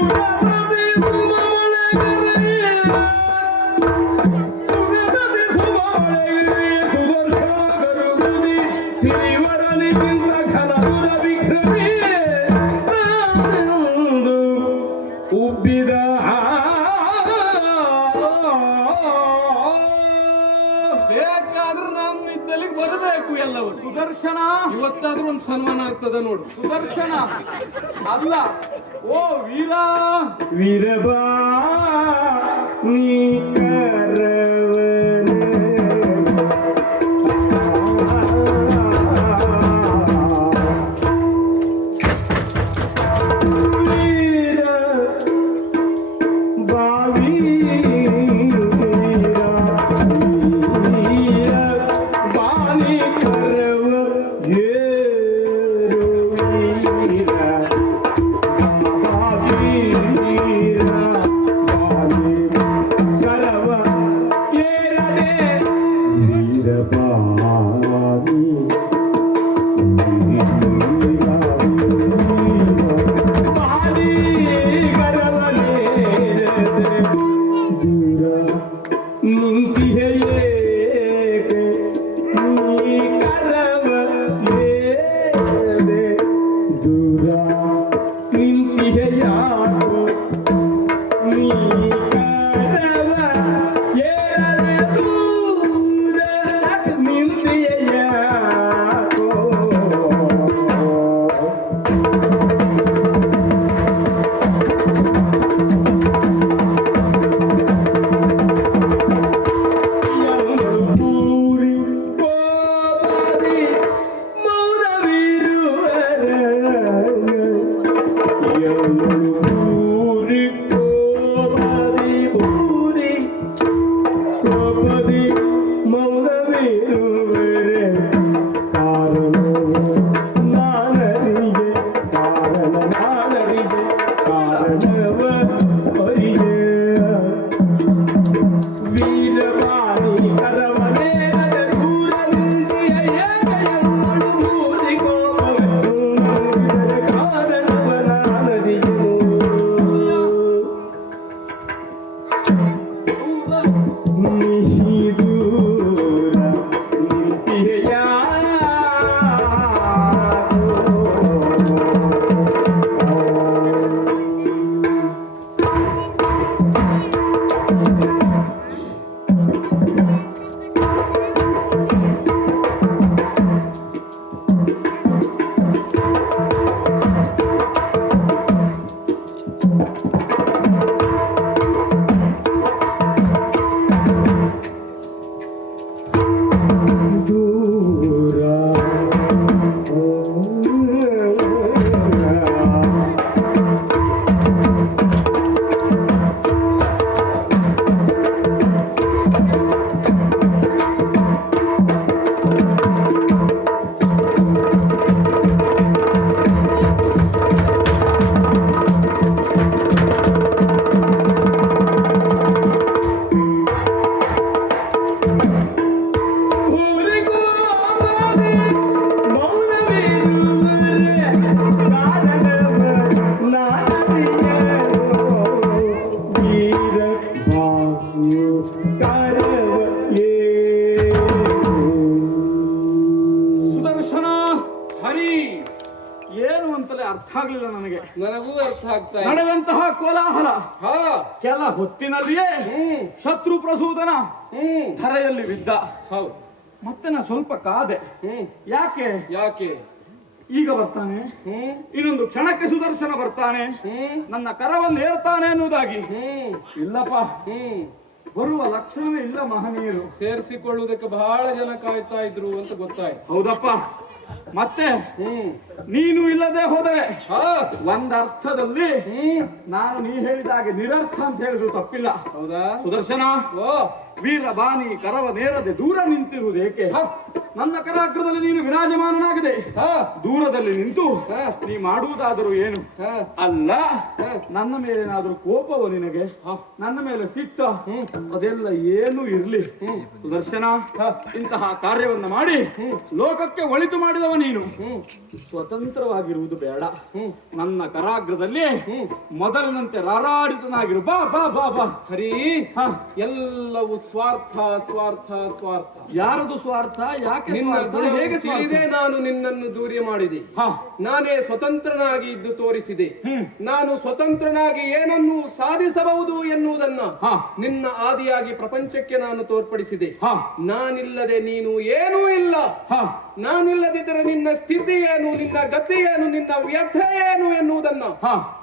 Thank. ಸನ್ಮಾನ ಆಗ್ತದ ನೋಡು. ಸುದರ್ಶನ. ಅಲ್ಲ. ಓ ವೀರ. ವೀರಬಾ ನೀ ಕೋಲಾಹಲ. ಕೆಲ ಹೊತ್ತಿನಲ್ಲಿಯೇ ಶತ್ರು ಪ್ರಸೂದನ ಧರೆಯಲ್ಲಿ ಬಿದ್ದ. ಹೌದು. ಮತ್ತೆ ನಾ ಸ್ವಲ್ಪ ಕಾದೆ. ಯಾಕೆ? ಯಾಕೆ? ಈಗ ಬರ್ತಾನೆ. ಇನ್ನೊಂದು ಕ್ಷಣಕ್ಕೆ ಸುದರ್ಶನ ಬರ್ತಾನೆ. ನನ್ನ ಕರವನ್ನು ಏರ್ತಾನೆ ಅನ್ನುವುದಾಗಿ. ಇಲ್ಲಪ್ಪ. ಹ್ಮ್. ಬರುವ ಲಕ್ಷಣವೇ ಇಲ್ಲ ಮಹನೀಯರು. ಸೇರಿಸಿಕೊಳ್ಳುವುದಕ್ಕೆ ಬಹಳ ಜನ ಕಾಯ್ತಾ ಇದ್ರು ಅಂತ ಗೊತ್ತಾಯ್ತು. ಹೌದಪ್ಪ. ಮತ್ತೆ ನೀನು ಇಲ್ಲದೆ ಹೋದರೆ ಆ ಒಂದರ್ಥದಲ್ಲಿ ನಾನು ನೀ ಹೇಳಿದ ಹಾಗೆ ನಿರರ್ಥ ಅಂತ ಹೇಳಿದ್ರು ತಪ್ಪಿಲ್ಲ. ಹೌದಾ? ಸುದರ್ಶನ. ಓ. ವೀರ ಬಾನಿ ಕರವ ನೇರದೆ ದೂರ ನಿಂತಿರುವುದೇಕೆ ಹ. ನನ್ನ ಕರಾಗ್ರದಲ್ಲಿ ನೀನು ವಿರಾಜಮಾನನಾಗದೆ. ದೂರದಲ್ಲಿ ನಿಂತು ನೀ ಮಾಡುವುದಾದರೂ ಏನು? ಅಲ್ಲ. ನನ್ನ ಮೇಲೇನಾದ್ರೂ ಕೋಪವ ನಿನಗೆ? ಹ. ನನ್ನ ಮೇಲೆ ಸಿಟ್ಟ? ಅದೆಲ್ಲ ಏನು ಇರ್ಲಿ. ಸುದರ್ಶನ. ಇಂತಹ ಕಾರ್ಯವನ್ನ ಮಾಡಿ ಲೋಕಕ್ಕೆ ಒಳಿತು ಮಾಡಿದವ ನೀನು. ಸ್ವತಂತ್ರವಾಗಿರುವುದು ಬೇಡ. ನನ್ನ ಕರಾಗ್ರದಲ್ಲಿ. ಮೊದಲಿನಂತೆ ರಾರಾಡಿತನಾಗಿರು. ಬಾ ಬಾ ಬಾ ಬಾ. ಸರಿ. ಹ. ಎಲ್ಲವೂ ಸ್ವಾರ್ಥ ಸ್ವಾರ್ಥ ಸ್ವಾರ್ಥ. ಯಾರದು ಸ್ವಾರ್ಥ ಯಾಕೆ ನಿನ್ನ ಸ್ವಾರ್ಥ ಗುಣವು ಹೇಗೆ ಸ್ವಾರ್ಥ? ತಿಳಿದೇ ನಾನು ನಿನ್ನನ್ನು ದೂರ ಮಾಡಿದೆ. ಹ. ನಾನೇ ಸ್ವತಂತ್ರನಾಗಿ ಇದ್ದು ತೋರಿಸಿದೆ. ನಾನು ಸ್ವತಂತ್ರನಾಗಿ ಏನನ್ನು ಸಾಧಿಸಬಹುದು ಎನ್ನುವುದನ್ನ ಹ. ನಿನ್ನ ಆದಿಯಾಗಿ ಪ್ರಪಂಚಕ್ಕೆ ನಾನು ತೋರ್ಪಡಿಸಿದೆ. ಹ. ನಾನಿಲ್ಲದೆ ನೀನು ಏನೂ ಇಲ್ಲ. ಹ. ನಾನಿಲ್ಲದಿದ್ದರೆ ನಿನ್ನ ಸ್ಥಿತಿ ಏನು ನಿನ್ನ ಗತಿ ಏನು ನಿನ್ನ ವ್ಯಥೆ ಏನು ಎನ್ನುವುದನ್ನ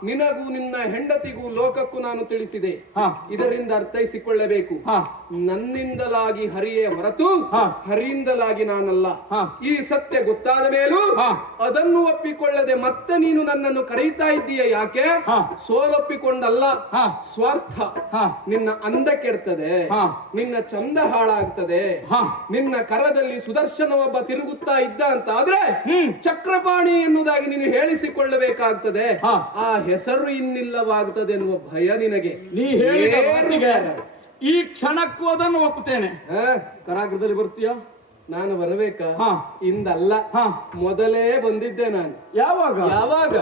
ನಿನಗೂ ನಿನ್ನ ಹೆಂಡತಿಗೂ ಲೋಕಕ್ಕೂ ನಾನು ತಿಳಿಸಿದೆ ಇದರಿಂದ ಅರ್ಥೈಸಿಕೊಳ್ಳಬೇಕು ನನ್ನಿಂದಲಾಗಿ ಹರಿಯೇ ಹೊರತು. ಹರಿಯಿಂದಲಾಗಿ ನಾನಲ್ಲ ಈ ಸತ್ಯ ಗೊತ್ತಾದ ಮೇಲೂ. ಅದನ್ನು ಒಪ್ಪಿಕೊಳ್ಳದೆ ಮತ್ತೆ ನೀನು ನನ್ನನ್ನು ಕರೀತಾ ಇದ್ದೀಯ ಯಾಕೆ. ಸೋಲೊಪ್ಪಿಕೊಂಡಲ್ಲ. ಸ್ವಾರ್ಥ. ನಿನ್ನ ಅಂದ ಕೆಡ್ತದೆ. ನಿನ್ನ ಚಂದ ಹಾಳಾಗ್ತದೆ. ನಿನ್ನ ಕರದಲ್ಲಿ ಸುದರ್ಶನ ಒಬ್ಬ ತಿರುಗುತ್ತಾ ಇದ್ದ ಅಂತ. ಆದ್ರೆ ಚಕ್ರಪಾಣಿ ಎನ್ನುವುದಾಗಿ ನೀನು ಹೇಳಿಸಿಕೊಳ್ಳಬೇಕಾಗ್ತದೆ. ಹ. ಆ ಹೆಸರು ಇನ್ನಿಲ್ಲವಾಗ್ತದೆ ಎನ್ನುವ ಭಯ ನಿನಗೆ. ನೀ. ಈ ಕ್ಷಣಕ್ಕೂ ಅದನ್ನು ಒಪ್ಪುತ್ತೇನೆ? ಕರಾಗ್ರದಲ್ಲಿ ಬರ್ತೀಯಾ? ನಾನು ಬರಬೇಕಾ? ಹ. ಇಂದಲ್ಲ. ಮೊದಲೇ ಬಂದಿದ್ದೆ ನಾನು. ಯಾವಾಗ? ಯಾವಾಗ?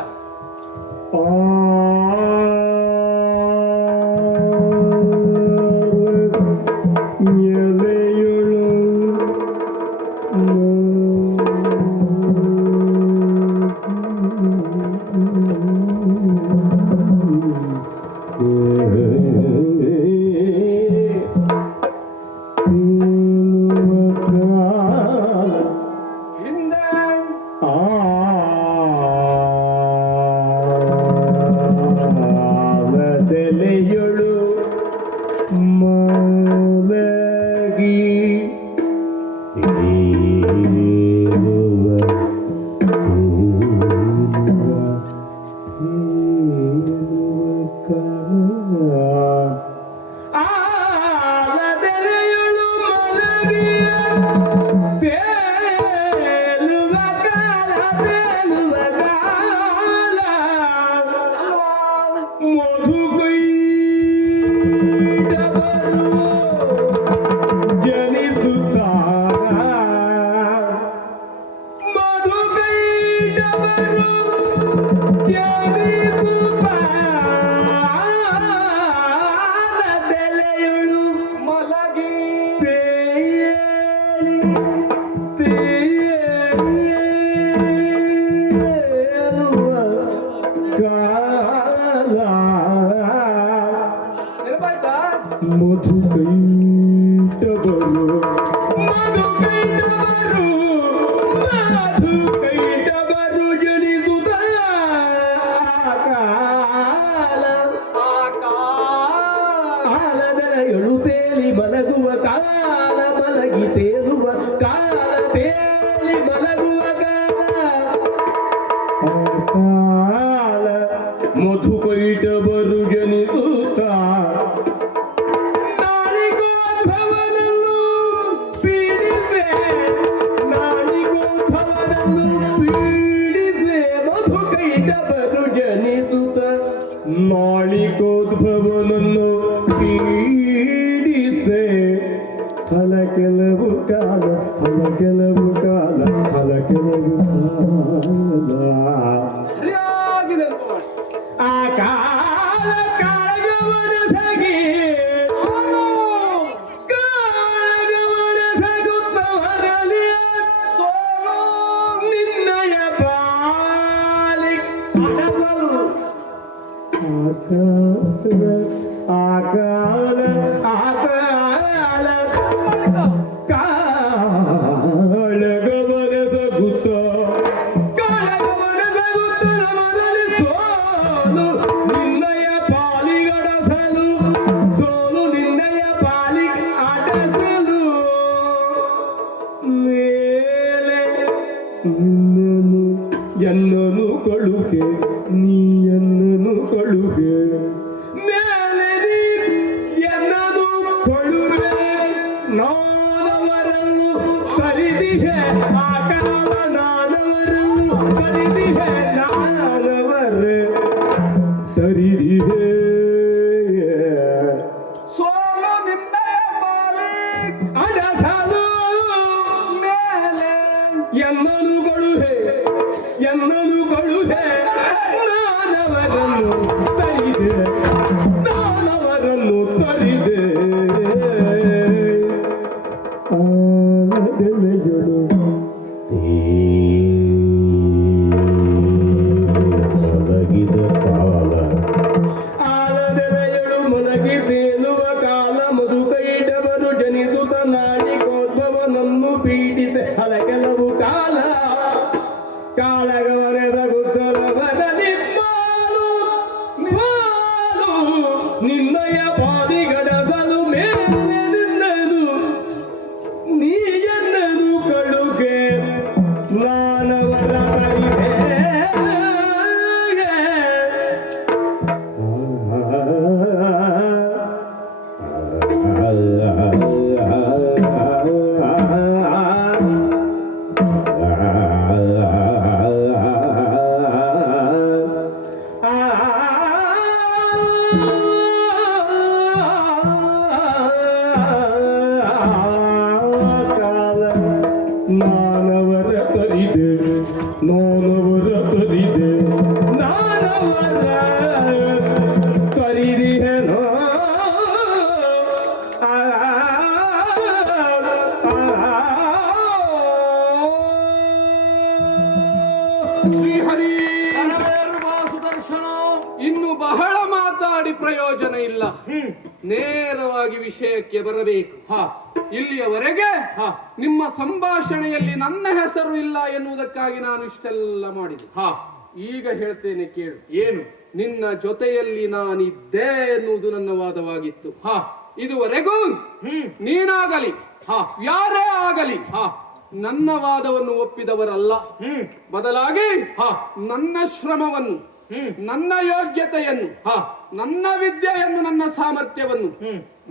哦 Yeah. ആകാല ആകാല Yeah. ನಾಡಿಕೋದ್ಭವನನ್ನು ಪೀಡಿತ ಹಲಗೆಲವು ಕಾಲ ಕಾಳಗವರೆದ ಎನ್ನುವುದಕ್ಕಾಗಿ ನಾನು ಇಷ್ಟೆಲ್ಲ ಮಾಡಿದೆ. ಹಾ. ಈಗ ಹೇಳ್ತೇನೆ ಕೇಳು. ಏನು? ನಿನ್ನ ಜೊತೆಯಲ್ಲಿ ನಾನಿದ್ದೆ ಎನ್ನುವುದು ನನ್ನ ವಾದವಾಗಿತ್ತು. ಹಾ. ಇದುವರೆಗೂ ನೀನಾಗಲಿ ಹಾ. ಯಾರೇ ಆಗಲಿ ಹಾ. ನನ್ನ ವಾದವನ್ನು ಒಪ್ಪಿದವರಲ್ಲ. ಹ್ಮ್. ಬದಲಾಗಿ ಹಾ. ನನ್ನ ಶ್ರಮವನ್ನು ನನ್ನ ಯೋಗ್ಯತೆಯನ್ನು ಹಾ. ನನ್ನ ವಿದ್ಯೆಯನ್ನು ನನ್ನ ಸಾಮರ್ಥ್ಯವನ್ನು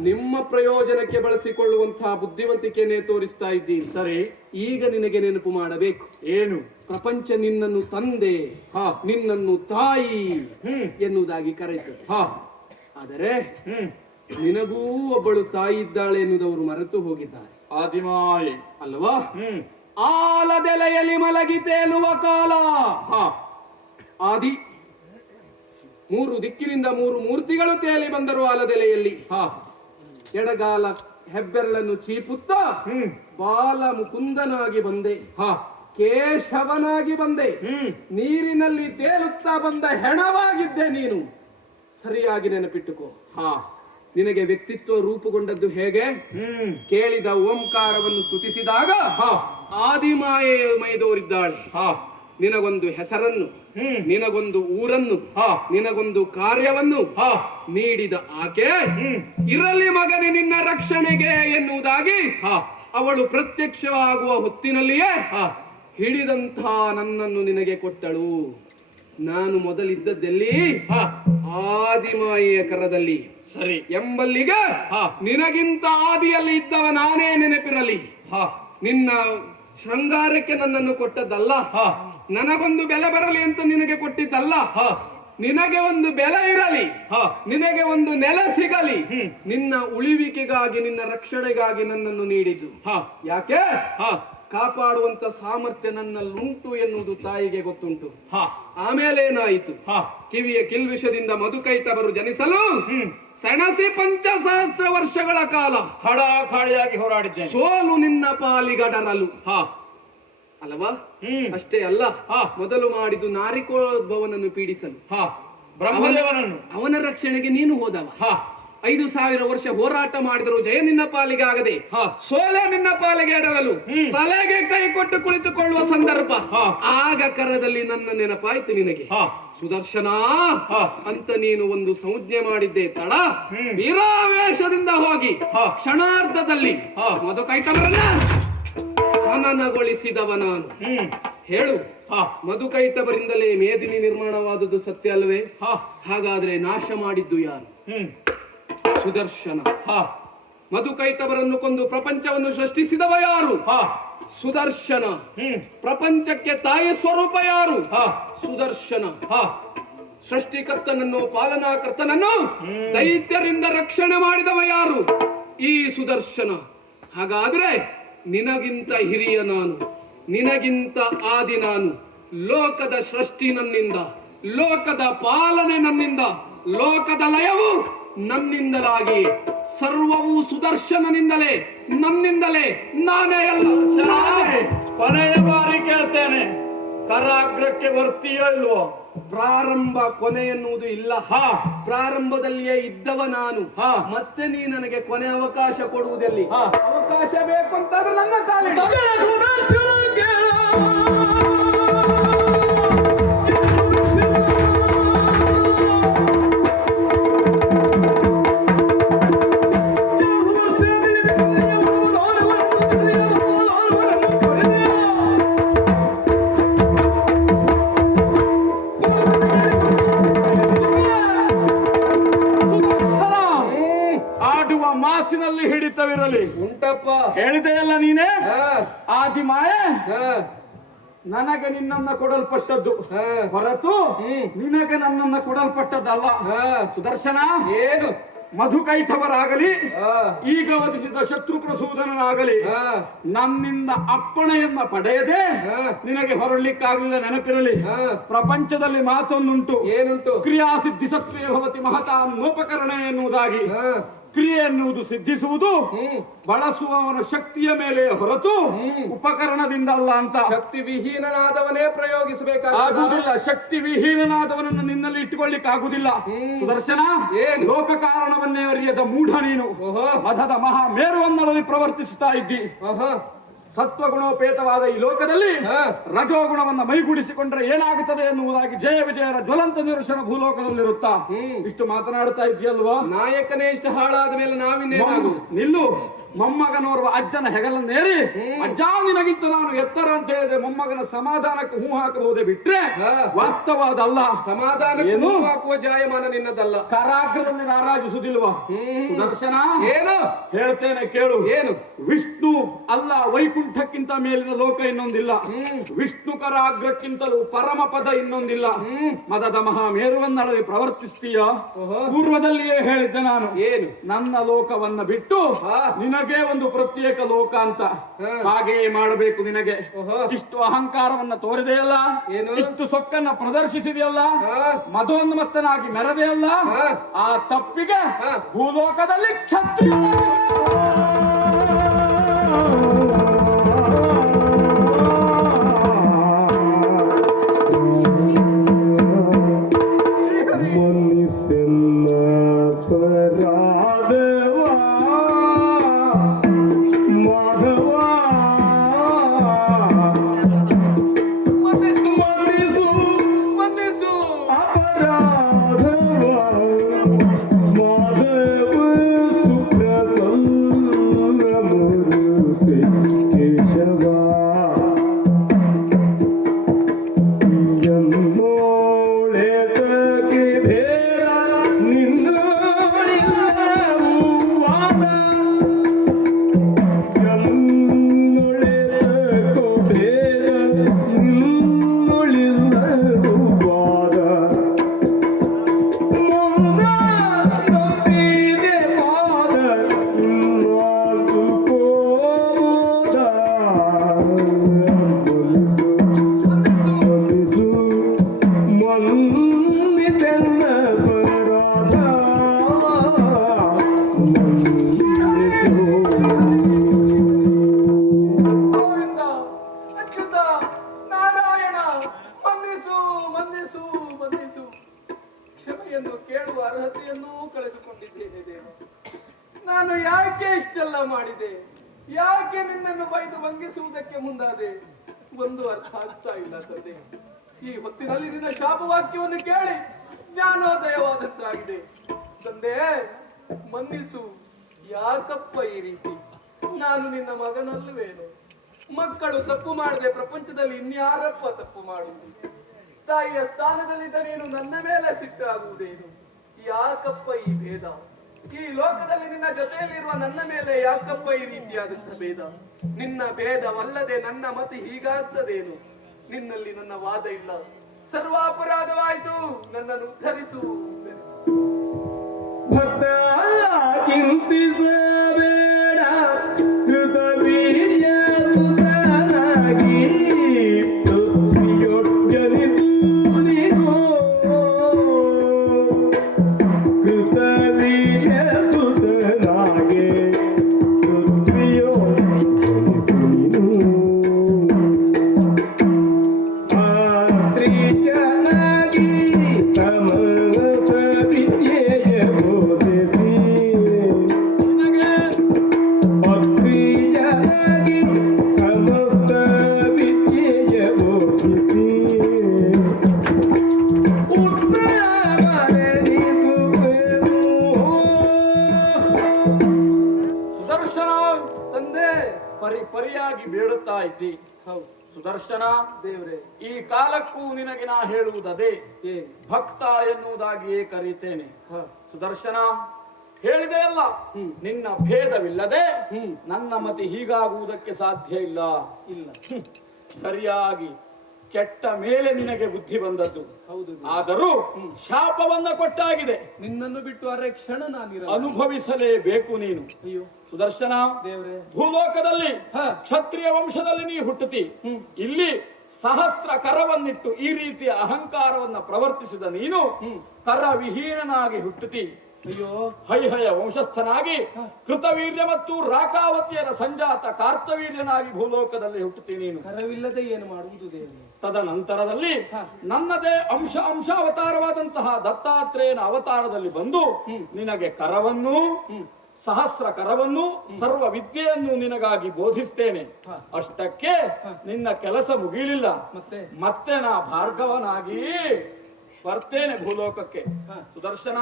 ನಿಮ್ಮ ಪ್ರಯೋಜನಕ್ಕೆ ಬಳಸಿಕೊಳ್ಳುವಂತಹ ಬುದ್ಧಿವಂತಿಕೆಯನ್ನೇ ತೋರಿಸ್ತಾ ಇದ್ದೀನಿ. ಸರಿ. ಈಗ ನಿನಗೆ ನೆನಪು ಮಾಡಬೇಕು. ಏನು? ಪ್ರಪಂಚ ನಿನ್ನನ್ನು ತಂದೆ ಹಾ. ನಿನ್ನನ್ನು ತಾಯಿ ಎನ್ನುವುದಾಗಿ ಕರೆಯುತ್ತದೆ. ಹಾ. ಆದರೆ ನಿನಗೂ ಒಬ್ಬಳು ತಾಯಿ ಇದ್ದಾಳೆ ಎನ್ನುವುದವರು ಮರೆತು ಹೋಗಿದ್ದಾರೆ. ಆದಿಮಾಯಿ ಅಲ್ವಾ ಆಲದೆಲೆಯಲ್ಲಿ ಮಲಗಿ ತೇಲುವ ಕಾಲ ಆದಿ ಮೂರು ದಿಕ್ಕಿನಿಂದ ಮೂರು ಮೂರ್ತಿಗಳು ತೇಲಿ ಬಂದರು ಆಲದೆಲೆಯಲ್ಲಿ. ಎಡಗಾಲ ಹೆಬ್ಬೆರಳನ್ನು ಚೀಪುತ್ತಾ ಬಾಲ ಮುಕುಂದನಾಗಿ ಬಂದೆ. ಹಾ. ಕೇಶವನಾಗಿ ಬಂದೆ. ನೀರಿನಲ್ಲಿ ತೇಲುತ್ತಾ ಬಂದ ಹೆಣವಾಗಿದ್ದೆ ನೀನು. ಸರಿಯಾಗಿ ನೆನಪಿಟ್ಟುಕೋ. ಹಾ. ನಿನಗೆ ವ್ಯಕ್ತಿತ್ವ ರೂಪುಗೊಂಡದ್ದು ಹೇಗೆ? ಹ್ಮ್. ಕೇಳಿದ ಓಂಕಾರವನ್ನು ಸ್ತುತಿಸಿದಾಗ ಹಾ. ಆದಿಮಾಯೆ ಮೈದೋರಿದ್ದಾಳೆ. ಹಾ. ನಿನಗೊಂದು ಹೆಸರನ್ನು ನಿನಗೊಂದು ಊರನ್ನು ಹಾ. ನಿನಗೊಂದು ಕಾರ್ಯವನ್ನು ಹಾ. ನೀಡಿದ ಆಕೆ ಇರಲಿ ಮಗನೆ ನಿನ್ನ ರಕ್ಷಣೆಗೆ ಎನ್ನುವುದಾಗಿ ಹಾ. ಅವಳು ಪ್ರತ್ಯಕ್ಷವಾಗುವ ಹೊತ್ತಿನಲ್ಲಿಯೇ ಹಾ. ಹಿಡಿದಂತಹ ನನ್ನನ್ನು ನಿನಗೆ ಕೊಟ್ಟಳು. ನಾನು ಮೊದಲಿದ್ದದ್ದೆಲ್ಲಿ? ಹಾ. ಆದಿಮಾಯಿಯ ಕರದಲ್ಲಿ. ಸರಿ. ಎಂಬಲ್ಲಿಗೆ ಹಾ. ನಿನಗಿಂತ ಆದಿಯಲ್ಲಿ ಇದ್ದವ ನಾನೇ ನೆನಪಿರಲಿ. ಹಾ. ನಿನ್ನ ಶೃಂಗಾರಕ್ಕೆ ನನ್ನನ್ನು ಕೊಟ್ಟದ್ದಲ್ಲ. ಹಾ. ನನಗೊಂದು ಬೆಲೆ ಬರಲಿ ಅಂತ ನಿನಗೆ ಕೊಟ್ಟಿದ್ದಲ್ಲ? ಹಾ. ನಿನಗೆ ಒಂದು ಬೆಲೆ ಇರಲಿ. ಹಾ. ನಿನಗೆ ಒಂದು ನೆಲ ಸಿಗಲಿ. ನಿನ್ನ ಉಳಿವಿಕೆಗಾಗಿ ನಿನ್ನ ರಕ್ಷಣೆಗಾಗಿ ನನ್ನನ್ನು ನೀಡಿದ್ದು. ಹಾ. ಯಾಕೆ? ಹಾ. ಕಾಪಾಡುವಂತ ಸಾಮರ್ಥ್ಯ ನನ್ನಲ್ಲುಂಟು ಎನ್ನುವುದು ತಾಯಿಗೆ ಗೊತ್ತುಂಟು. ಹಾ. ಆಮೇಲೆ ಏನಾಯಿತು ಹಾ. ಕಿವಿಯ ಕಿಲ್ವಿಷದಿಂದ ಮಧುಕೈಟವರು ಜನಿಸಲು ಸೆಣಸಿ ಸೆಣಸಿ ಪಂಚಸಹಸ್ರ ವರ್ಷಗಳ ಕಾಲ ಹಡಾಖಾಳಿಯಾಗಿ ಹೋರಾಡಿದ್ದೆ ಸೋಲು ನಿನ್ನ ಪಾಲಿಗಡರಲು. ಹಾ. ಅಲ್ಲವಾ ಅಷ್ಟೇ ಅಲ್ಲ. ಮೊದಲು ಮಾಡಿದ್ದು ನಾರಿಕೋದ್ಭವನನ್ನು ಪೀಡಿಸಲು ಹಾ ಬ್ರಹ್ಮದೇವನನ್ನು ಅವನ ರಕ್ಷಣೆಗೆ ನೀನು ಹೋದವ ಹಾ ಐದು ಸಾವಿರ ವರ್ಷ ಹೋರಾಟ ಮಾಡಿದರು ಜಯ ನಿನ್ನ ಪಾಲಿಗೆ ಆಗದೆ. ಸೋಲೆ ನಿನ್ನ ಪಾಲಿಗೆ ಅಡರಲು. ತಲೆಗೆ ಕೈ ಕೊಟ್ಟು ಕುಳಿತುಕೊಳ್ಳುವ ಸಂದರ್ಭ. ಆಗ ಕರದಲ್ಲಿ ನನ್ನ ನೆನಪಾಯ್ತು ನಿನಗೆ ಹಾ ಸುದರ್ಶನ. ಅಂತ ನೀನು ಒಂದು ಸಂಜ್ಞೆ ಮಾಡಿದ್ದೆ ತಡ. ವೀರಾವೇಶದಿಂದ ಹೋಗಿ. ಕ್ಷಣಾರ್ಧದಲ್ಲಿ. ಮಧುಕೈಟವರನ್ನ ಹನನಗೊಳಿಸಿದವ ನಾನು. ಹೇಳು. ಮಧುಕೈಟವರಿಂದಲೇ ಮೇದಿನಿ ನಿರ್ಮಾಣವಾದದ್ದು ಸತ್ಯ ಅಲ್ವೇ? ಹಾಗಾದ್ರೆ ನಾಶ ಮಾಡಿದ್ದು ಯಾರು? ಸುದರ್ಶನ. ಮಧುಕೈಟವರನ್ನು ಕೊಂದು ಪ್ರಪಂಚವನ್ನು ಸೃಷ್ಟಿಸಿದವ ಯಾರು? ಸುದರ್ಶನ. ಪ್ರಪಂಚಕ್ಕೆ ತಾಯಿ ಸ್ವರೂಪ ಯಾರು? ಸುದರ್ಶನ. ಸೃಷ್ಟಿಕರ್ತನನ್ನು ಪಾಲನಾಕರ್ತನನ್ನು ದೈತ್ಯರಿಂದ ರಕ್ಷಣೆ ಮಾಡಿದವ ಯಾರು? ಈ ಸುದರ್ಶನ. ಹಾಗಾದ್ರೆ ನಿನಗಿಂತ ಹಿರಿಯ ನಾನು, ನಿನಗಿಂತ ಆದಿ ನಾನು. ಲೋಕದ ಸೃಷ್ಟಿ ನನ್ನಿಂದ, ಲೋಕದ ಪಾಲನೆ ನನ್ನಿಂದ, ಲೋಕದ ಲಯವು ನನ್ನಿಂದಲಾಗಿ, ಸರ್ವವು ಸುದರ್ಶನನಿಂದಲೇ, ನನ್ನಿಂದಲೇ, ನಾನೇ ಅಲ್ಲ. ಕೊನೆಯ ಬಾರಿ ಕೇಳ್ತೇನೆ. ಕರಾಗ್ರಕ್ಕೆ ಬರ್ತೀಯೋ ಇಲ್ವೋ? ಪ್ರಾರಂಭ ಕೊನೆ ಎನ್ನುವುದು ಇಲ್ಲ ಹಾ ಪ್ರಾರಂಭದಲ್ಲಿಯೇ ಇದ್ದವ ನಾನು ಹಾ. ಮತ್ತೆ ನೀ ನನಗೆ ಕೊನೆ ಅವಕಾಶ ಕೊಡುವುದಲ್ಲಿ ಹಾ. ಅವಕಾಶ ಬೇಕು ಅಂತಾದ್ರೆ ನನ್ನ ಕಾಲಿಗೆ ಹೇಳಿದೆ ಹೇಳಿದೆಯಲ್ಲ ನೀನೇ? ಆದಿ ಮಾಯ? ಹ. ನನಗೆ ನಿನ್ನನ್ನ ಕೊಡಲ್ಪಟ್ಟದ್ದು. ಹೊರತು. ನಿನಗೆ ನನ್ನನ್ನ ಕೊಡಲ್ಪಟ್ಟದ್ದಲ್ಲ. ಸುದರ್ಶನ ಏನು? ಮಧುಕೈಠವರಾಗಲಿ ಕೈಠವರಾಗಲಿ ಈಗ ವಧಿಸಿದ ಶತ್ರು ಪ್ರಸೂದನಾಗಲಿ ನನ್ನಿಂದ ಅಪ್ಪಣೆಯನ್ನ ಪಡೆಯದೆ. ನಿನಗೆ ಹೊರಳಿಕ್ಕಾಗಲಿಲ್ಲ ನೆನಪಿರಲಿ. ಪ್ರಪಂಚದಲ್ಲಿ ಮಾತೊಂದುಂಟು. ಏನುಂಟು? ಕ್ರಿಯಾ ಸಿದ್ಧಿಸತ್ವೇ ಭವತಿ ಮಹತಾ ನೋಪಕರಣ ಎನ್ನುವುದಾಗಿ. ಕ್ರಿಯೆ ಎನ್ನುವುದು ಸಿದ್ಧಿಸುವುದು ಬಳಸುವವನ ಶಕ್ತಿಯ ಮೇಲೆ ಹೊರತು ಉಪಕರಣದಿಂದ ಅಲ್ಲ ಅಂತ. ಶಕ್ತಿ ವಿಹೀನನಾದವನೇ ಪ್ರಯೋಗಿಸಬೇಕಾಗುವುದಿಲ್ಲ ಶಕ್ತಿ ವಿಹೀನನಾದವನನ್ನು ನಿನ್ನಲ್ಲಿ ಇಟ್ಟುಕೊಳ್ಳಿಕ್ಕೆ ಆಗುದಿಲ್ಲ ಸುದರ್ಶನ ಏನು? ಲೋಕ ಕಾರಣವನ್ನೇ ಅರಿಯದ ಮೂಢ ನೀನು. ಮಧದ ಮಹಾ ಮೇರುವನ್ನರಲ್ಲಿ ಪ್ರವರ್ತಿಸುತ್ತಾ ಇದ್ದಿ. ಸತ್ವಗುಣೋಪೇತವಾದ ಈ ಲೋಕದಲ್ಲಿ ರಜೋಗುಣವನ್ನು ರಜೋಗುಣವನ್ನ ಮೈಗೂಡಿಸಿಕೊಂಡ್ರೆ ಏನಾಗುತ್ತದೆ ಎನ್ನುವುದಾಗಿ ಜಯ ವಿಜಯರ ಜ್ವಲಂತ ನಿರಶನ ಭೂಲೋಕದಲ್ಲಿರುತ್ತಾ. ಇಷ್ಟು ಮಾತನಾಡುತ್ತಾ ಇದೆಯಲ್ವಾ ನಾಯಕನೇ ಇಷ್ಟು ಹಾಳಾದ ಮೇಲೆ ನಾವಿನ್ನೇನು ನಿಲ್ಲು. ಮೊಮ್ಮಗನೋರ್ವ ಅಜ್ಜನ ಹೆಗಲನ್ನೇರಿ ಅಜ್ಜ ನಿನಗಿಂತ ನಾನು ಎತ್ತರ ಅಂತ ಹೇಳಿದ್ರೆ ಮೊಮ್ಮಗನ ಸಮಾಧಾನಕ್ಕೆ ಹೂ ಹಾಕಬಹುದೇ ಬಿಟ್ರೆ? ವಾಸ್ತವಾದಲ್ಲ ಸಮಾಧಾನ ಏನು? ಹಾಕುವ ಜಾಯಮಾನ ನಿನ್ನದಲ್ಲ. ಕರಾಗ್ರದಲ್ಲಿ ನಾರಾಜಿಸುದಿಲ್ವ? ದರ್ಶನ ಏನು? ಹೇಳ್ತೇನೆ ಕೇಳು. ಏನು? ವಿಷ್ಣು ಅಲ್ಲ ವೈಕುಂಠಕ್ಕಿಂತ ಮೇಲಿನ ಲೋಕ ಇನ್ನೊಂದಿಲ್ಲ. ವಿಷ್ಣು ಕರಾಗ್ರಕ್ಕಿಂತಲೂ ಪರಮ ಪದ ಇನ್ನೊಂದಿಲ್ಲ. ಮದದ ಮಹಾ ಮೇರುವನ್ನಳಲಿ ಪ್ರವರ್ತಿಸ್ತೀಯ ಪೂರ್ವದಲ್ಲಿಯೇ ಹೇಳಿದ್ದೆ ನಾನು. ಏನು? ನನ್ನ ಲೋಕವನ್ನ ಬಿಟ್ಟು ಹಾ. ನಿನಗೆ ಒಂದು ಪ್ರತ್ಯೇಕ ಲೋಕ ಅಂತ. ಹಾಗೆಯೇ ಮಾಡಬೇಕು ನಿನಗೆ ಇಷ್ಟು ಅಹಂಕಾರವನ್ನ ತೋರಿದೆಯಲ್ಲ ಏನು? ಇಷ್ಟು ಸೊಕ್ಕನ್ನ ಪ್ರದರ್ಶಿಸಿದೆಯಲ್ಲ ಹಾ. ಮದೋನ್ಮತ್ತನಾಗಿ ಮೆರೆದೆಯಲ್ಲ ಆ ತಪ್ಪಿಗೆ. ಭೂಲೋಕದಲ್ಲಿ ಕ್ಷತ್ರಿಯ ಮನುಷ್ಯನ ಪರಾಧವ ಜ್ಞಾನೋದಯವಾದಂತಾಗಿದೆ ತಂದೆ, ಮನ್ನಿಸು. ಯಾಕಪ್ಪ ಈ ರೀತಿ? ನಾನು ನಿನ್ನ ಮಗನಲ್ಲವೇನು? ಮಕ್ಕಳು ತಪ್ಪು ಮಾಡದೆ ಪ್ರಪಂಚದಲ್ಲಿ ಇನ್ಯಾರಪ್ಪ ತಪ್ಪು ಮಾಡುವುದು? ತಾಯಿಯ ಸ್ಥಾನದಲ್ಲಿದ್ದ ನೀನು ನನ್ನ ಮೇಲೆ ಸಿಟ್ಟಾಗುವುದೇನು ಯಾಕಪ್ಪ ಈ ಭೇದ? ಈ ಲೋಕದಲ್ಲಿ ನಿನ್ನ ಜೊತೆಯಲ್ಲಿರುವ ನನ್ನ ಮೇಲೆ ಯಾಕಪ್ಪ ಈ ರೀತಿಯಾದಂತಹ ಭೇದ? ನಿನ್ನ ಭೇದವಲ್ಲದೆ ನನ್ನ ಮತಿ ಹೀಗಾಗ್ತದೇನು? ನಿನ್ನಲ್ಲಿ ನನ್ನ ವಾದ ಇಲ್ಲ. ಸರ್ವಾಪರಾಧವಾಯಿತು. ನನ್ನನ್ನು ಉದ್ಧರಿಸು. ಭಕ್ತ ಚಿಂತಿಸಬೇಡ ಭಕ್ತ ಎನ್ನುವುದಾಗಿಯೇ ಕರೀತೇನೆ. ಸುದರ್ಶನ ಹೇಳಿದೆ ಅಲ್ಲ ನಿನ್ನ ಭೇದವಿಲ್ಲದೆ. ನನ್ನ ಮತಿ ಹೀಗಾಗುವುದಕ್ಕೆ ಸಾಧ್ಯ ಇಲ್ಲ. ಇಲ್ಲ. ಸರಿಯಾಗಿ ಕೆಟ್ಟ ಮೇಲೆ ನಿನಗೆ ಬುದ್ಧಿ ಬಂದದ್ದು. ಹೌದು. ಆದರೂ ಶಾಪವನ್ನ ಕೊಟ್ಟಾಗಿದೆ. ನಿನ್ನನ್ನು ಬಿಟ್ಟು ಅರೆ ಕ್ಷಣ ನಾನು ಅನುಭವಿಸಲೇಬೇಕು ನೀನು. ಅಯ್ಯೋ. ಸುದರ್ಶನ ದೇವ್ರೆ. ಭೂಲೋಕದಲ್ಲಿ. ಕ್ಷತ್ರಿಯ ವಂಶದಲ್ಲಿ ನೀ ಹುಟ್ಟುತ್ತಿ ಇಲ್ಲಿ ಸಹಸ್ರ ಕರವನ್ನಿಟ್ಟು ಈ ರೀತಿಯ ಅಹಂಕಾರವನ್ನ ಪ್ರವರ್ತಿಸಿದ ನೀನು ಕರವಿಹೀನನಾಗಿ ಹುಟ್ಟುತ್ತಿ ಅಯ್ಯೋ. ಹೈಹಯ ವಂಶಸ್ಥನಾಗಿ ಕೃತವೀರ್ಯ ಮತ್ತು ರಾಕಾವತಿಯರ ಸಂಜಾತ ಕಾರ್ತವೀರ್ಯನಾಗಿ ಭೂಲೋಕದಲ್ಲಿ ಹುಟ್ಟುತ್ತಿ ನೀನು. ಕರವಿಲ್ಲದೆ ಏನು ಮಾಡುವುದು ತದನಂತರದಲ್ಲಿ ಹ. ನನ್ನದೇ ಅಂಶ ಅಂಶಾವತಾರವಾದಂತಹ ದತ್ತಾತ್ರೇಯನ ಅವತಾರದಲ್ಲಿ ಬಂದು ನಿನಗೆ ಕರವನ್ನು ಸಹಸ್ರ ಕರವನ್ನು ಸರ್ವ ವಿದ್ಯೆಯನ್ನು ನಿನಗಾಗಿ ಬೋಧಿಸ್ತೇನೆ. ಅಷ್ಟಕ್ಕೆ ನಿನ್ನ ಕೆಲಸ ಮುಗಿಲಿಲ್ಲ. ಮತ್ತೆ? ಮತ್ತೆ ನಾ ಭಾರ್ಗವನಾಗಿ ಬರ್ತೇನೆ ಭೂಲೋಕಕ್ಕೆ. ಸುದರ್ಶನ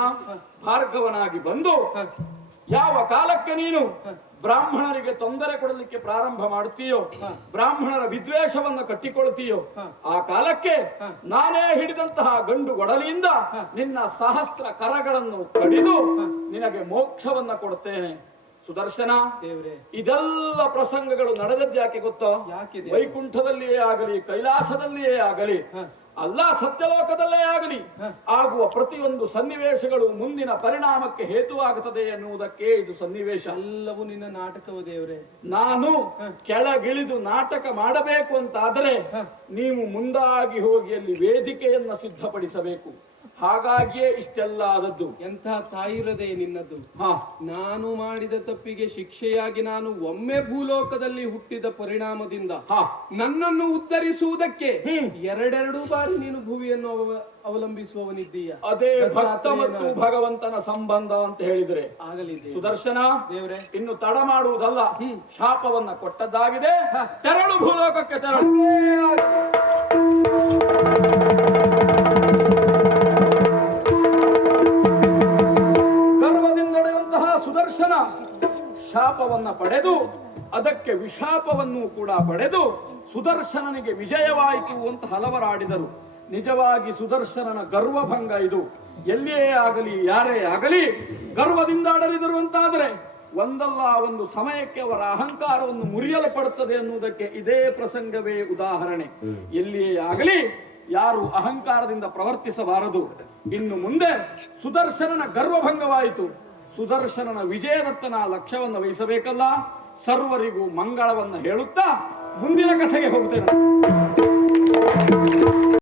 ಭಾರ್ಗವನಾಗಿ ಬಂದು ಯಾವ ಕಾಲಕ್ಕೆ ನೀನು? ಬ್ರಾಹ್ಮಣರಿಗೆ ತೊಂದರೆ ಕೊಡಲಿಕ್ಕೆ ಪ್ರಾರಂಭ ಮಾಡುತ್ತೀಯೋ ಬ್ರಾಹ್ಮಣರ ವಿದ್ವೇಷವನ್ನು ಕಟ್ಟಿಕೊಳ್ತೀಯೋ ಆ ಕಾಲಕ್ಕೆ ನಾನೇ ಹಿಡಿದಂತಹ ಗಂಡು ಒಡಲಿಯಿಂದ ನಿನ್ನ ಸಹಸ್ರ ಕರಗಳನ್ನು ಕಡಿದು ನಿನಗೆ ಮೋಕ್ಷವನ್ನ ಕೊಡುತ್ತೇನೆ. ಸುದರ್ಶನ ದೇವ್ರೆ. ಇದೆಲ್ಲ ಪ್ರಸಂಗಗಳು ನಡೆದದ್ದು ಯಾಕೆ ಗೊತ್ತೋ? ಯಾಕೆ ವೈಕುಂಠದಲ್ಲಿಯೇ ಆಗಲಿ ಕೈಲಾಸದಲ್ಲಿಯೇ ಆಗಲಿ ಅಲ್ಲ ಸತ್ಯಲೋಕದಲ್ಲೇ ಆಗಲಿ. ಆಗುವ ಪ್ರತಿಯೊಂದು ಸನ್ನಿವೇಶಗಳು ಮುಂದಿನ ಪರಿಣಾಮಕ್ಕೆ ಹೇತುವಾಗುತ್ತದೆ ಎನ್ನುವುದಕ್ಕೆ ಇದು ಸನ್ನಿವೇಶ. ಎಲ್ಲವೂ ನಿನ್ನ ನಾಟಕವು ದೇವರೇ. ನಾನು ಕೆಳಗಿಳಿದು ನಾಟಕ ಮಾಡಬೇಕು ಅಂತಾದರೆ ನೀವು ಮುಂದಾಗಿ ಹೋಗಿ ಅಲ್ಲಿ ವೇದಿಕೆಯನ್ನ ಸಿದ್ಧಪಡಿಸಬೇಕು. ಹಾಗಾಗಿಯೇ ಇಷ್ಟೆಲ್ಲ ಆದದ್ದು. ಎಂಥ ತಾಯಿರದೆ ನಿನ್ನದು? ಹಾ. ನಾನು ಮಾಡಿದ ತಪ್ಪಿಗೆ ಶಿಕ್ಷೆಯಾಗಿ ನಾನು ಒಮ್ಮೆ ಭೂಲೋಕದಲ್ಲಿ ಹುಟ್ಟಿದ ಪರಿಣಾಮದಿಂದ ಹಾ. ನನ್ನನ್ನು ಉದ್ಧರಿಸುವುದಕ್ಕೆ ಎರಡೆರಡು ಬಾರಿ ನೀನು ಭುವಿಯನ್ನು ಅವ- ಅವಲಂಬಿಸುವವನಿದ್ದೀಯ? ಅದೇ ಭಕ್ತ ಮತ್ತು ಭಗವಂತನ ಸಂಬಂಧ ಅಂತ ಹೇಳಿದ್ರೆ. ಆಗಲಿ ದೇವ್ರೆ. ಸುದರ್ಶನ ದೇವ್ರೆ. ಇನ್ನು ತಡ ಮಾಡುವುದಲ್ಲ. ಶಾಪವನ್ನ ಕೊಟ್ಟದ್ದಾಗಿದೆ. ತೆರಳು ಭೂಲೋಕಕ್ಕೆ ತೆರಳು. ಶಾಪವನ್ನ ಪಡೆದು, ಅದಕ್ಕೆ ವಿಶಾಪವನ್ನು ಕೂಡ ಪಡೆದು ಸುದರ್ಶನನಿಗೆ ವಿಜಯವಾಯಿತು ಅಂತ ಹಲವರಾಡಿದರು. ನಿಜವಾಗಿ ಸುದರ್ಶನನ ಗರ್ವಭಂಗ ಇದು. ಎಲ್ಲಿಯೇ ಆಗಲಿ, ಯಾರೇ ಆಗಲಿ, ಗರ್ವದಿಂದ ಆಡಲಿದರು ಅಂತಾದರೆ ಒಂದಲ್ಲ, ಒಂದು ಸಮಯಕ್ಕೆ ಅವರ ಅಹಂಕಾರವನ್ನು ಮುರಿಯಲು ಪಡುತ್ತದೆ ಇದೇ ಪ್ರಸಂಗವೇ ಉದಾಹರಣೆ. ಎಲ್ಲಿಯೇ ಆಗಲಿ, ಯಾರು ಅಹಂಕಾರದಿಂದ ಪ್ರವರ್ತಿಸಬಾರದು. ಇನ್ನು ಮುಂದೆ ಸುದರ್ಶನನ ಗರ್ವಭಂಗವಾಯಿತು. ಸುದರ್ಶನನ ವಿಜಯದತ್ತನ ಲಕ್ಷ್ಯವನ್ನು ವಹಿಸಬೇಕಲ್ಲ? ಸರ್ವರಿಗೂ ಮಂಗಳವನ್ನು ಹೇಳುತ್ತಾ ಮುಂದಿನ ಕಥೆಗೆ ಹೋಗ್ತೇನೆ